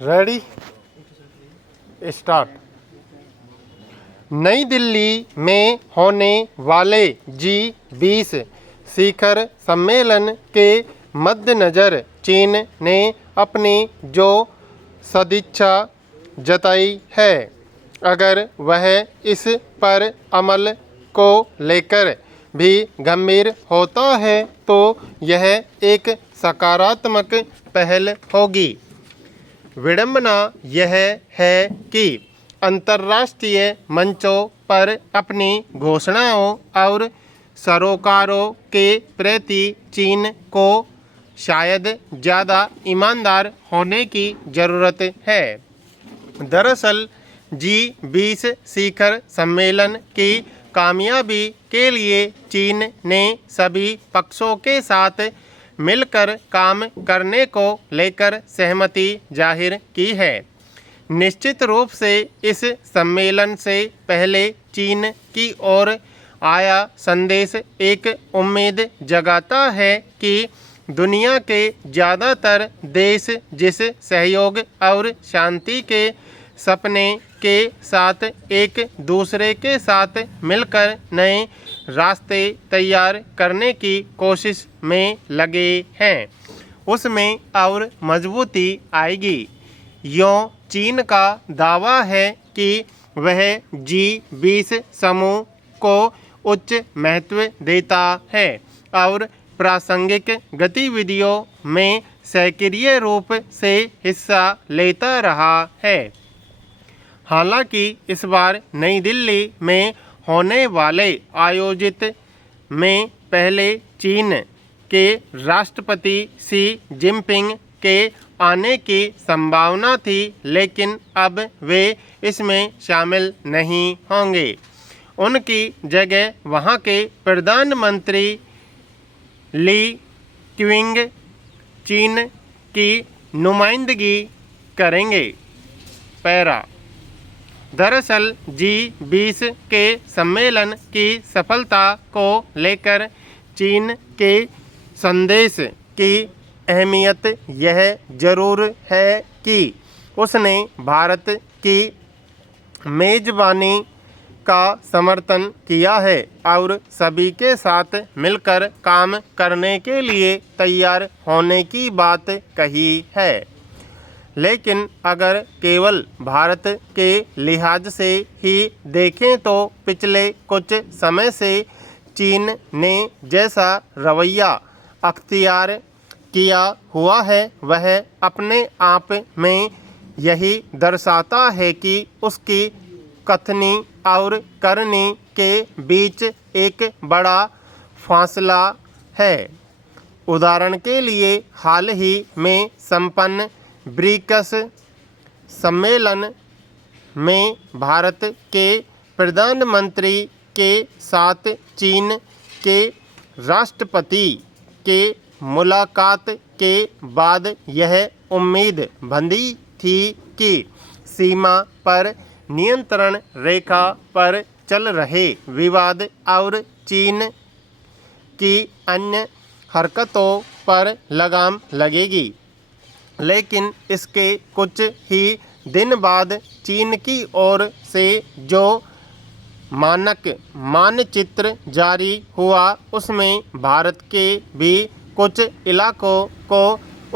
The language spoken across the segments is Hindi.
Ready start. नई दिल्ली में होने वाले G20 शिखर सम्मेलन के मद्देनज़र चीन ने अपनी जो सदिच्छा जताई है, अगर वह इस पर अमल को लेकर भी गंभीर होता है तो यह एक सकारात्मक पहल होगी। विडंबना यह है कि अंतर्राष्ट्रीय मंचों पर अपनी घोषणाओं और सरोकारों के प्रति चीन को शायद ज़्यादा ईमानदार होने की ज़रूरत है। दरअसल G20 शिखर सम्मेलन की कामयाबी के लिए चीन ने सभी पक्षों के साथ मिलकर काम करने को लेकर सहमति जाहिर की है। निश्चित रूप से इस सम्मेलन से पहले चीन की ओर आया संदेश एक उम्मीद जगाता है कि दुनिया के ज़्यादातर देश जिस सहयोग और शांति के सपने के साथ एक दूसरे के साथ मिलकर नए रास्ते तैयार करने की कोशिश में लगे हैं, उसमें और मजबूती आएगी। यों चीन का दावा है कि वह G20 समूह को उच्च महत्व देता है और प्रासंगिक गतिविधियों में सक्रिय रूप से हिस्सा लेता रहा है। हालांकि इस बार नई दिल्ली में होने वाले आयोजित में पहले चीन के राष्ट्रपति शी जिनपिंग के आने की संभावना थी, लेकिन अब वे इसमें शामिल नहीं होंगे। उनकी जगह वहां के प्रधानमंत्री ली क्विंग चीन की नुमाइंदगी करेंगे। पैरा। दरअसल G20 के सम्मेलन की सफलता को लेकर चीन के संदेश की अहमियत यह ज़रूर है कि उसने भारत की मेज़बानी का समर्थन किया है और सभी के साथ मिलकर काम करने के लिए तैयार होने की बात कही है। लेकिन अगर केवल भारत के लिहाज से ही देखें तो पिछले कुछ समय से चीन ने जैसा रवैया अख्तियार किया हुआ है, वह अपने आप में यही दर्शाता है कि उसकी कथनी और करनी के बीच एक बड़ा फासला है। उदाहरण के लिए हाल ही में संपन्न ब्रिक्स सम्मेलन में भारत के प्रधानमंत्री के साथ चीन के राष्ट्रपति के मुलाकात के बाद यह उम्मीद बंधी थी कि सीमा पर नियंत्रण रेखा पर चल रहे विवाद और चीन की अन्य हरकतों पर लगाम लगेगी। लेकिन इसके कुछ ही दिन बाद चीन की ओर से जो मानचित्र जारी हुआ, उसमें भारत के भी कुछ इलाकों को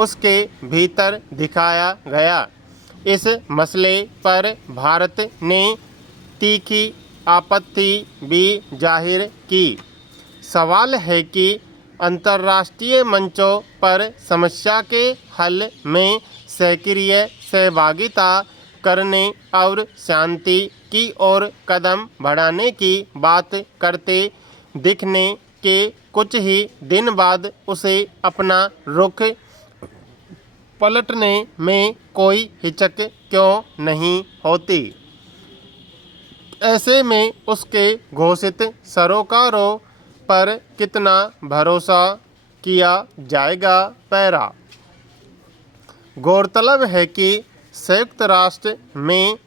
उसके भीतर दिखाया गया। इस मसले पर भारत ने तीखी आपत्ति भी जाहिर की। सवाल है कि अंतर्राष्ट्रीय मंचों पर समस्या के हल में सक्रिय सहभागिता करने और शांति की ओर कदम बढ़ाने की बात करते दिखने के कुछ ही दिन बाद उसे अपना रुख पलटने में कोई हिचक क्यों नहीं होती। ऐसे में उसके घोषित सरोकारों पर कितना भरोसा किया जाएगा। पैरा। गौरतलब है कि संयुक्त राष्ट्र में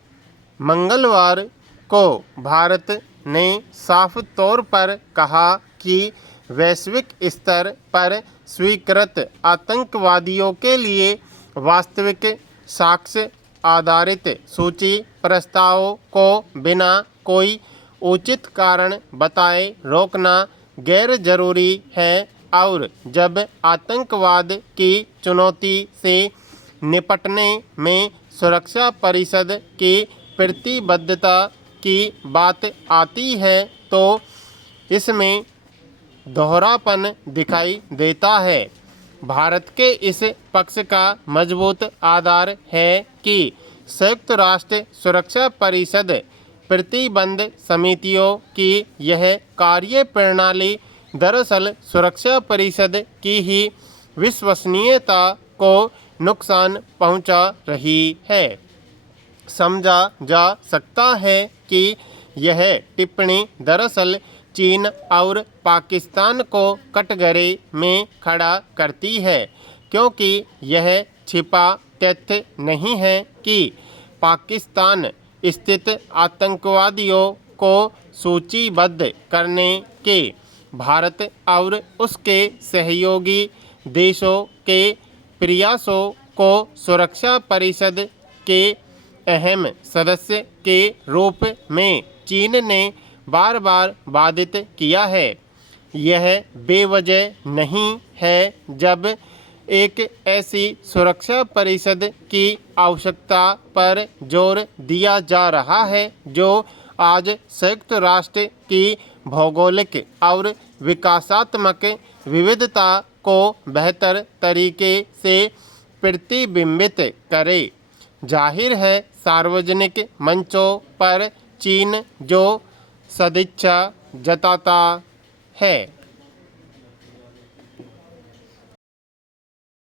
मंगलवार को भारत ने साफ तौर पर कहा कि वैश्विक स्तर पर स्वीकृत आतंकवादियों के लिए वास्तविक साक्ष्य आधारित सूची प्रस्तावों को बिना कोई उचित कारण बताए रोकना गैर जरूरी है और जब आतंकवाद की चुनौती से निपटने में सुरक्षा परिषद की प्रतिबद्धता की बात आती है तो इसमें दोहरापन दिखाई देता है। भारत के इस पक्ष का मजबूत आधार है कि संयुक्त राष्ट्र सुरक्षा परिषद प्रतिबंध समितियों की यह कार्य प्रणाली दरअसल सुरक्षा परिषद की ही विश्वसनीयता को नुकसान पहुंचा रही है। समझा जा सकता है कि यह टिप्पणी दरअसल चीन और पाकिस्तान को कटघरे में खड़ा करती है, क्योंकि यह छिपा तथ्य नहीं है कि पाकिस्तान स्थित आतंकवादियों को सूचीबद्ध करने के भारत और उसके सहयोगी देशों के प्रयासों को सुरक्षा परिषद के अहम सदस्य के रूप में चीन ने बार बार बाधित किया है। यह बेवजह नहीं है जब एक ऐसी सुरक्षा परिषद की आवश्यकता पर जोर दिया जा रहा है जो आज संयुक्त राष्ट्र की भौगोलिक और विकासात्मक विविधता को बेहतर तरीके से प्रतिबिंबित करे। जाहिर है सार्वजनिक मंचों पर चीन जो सदिच्छा जताता है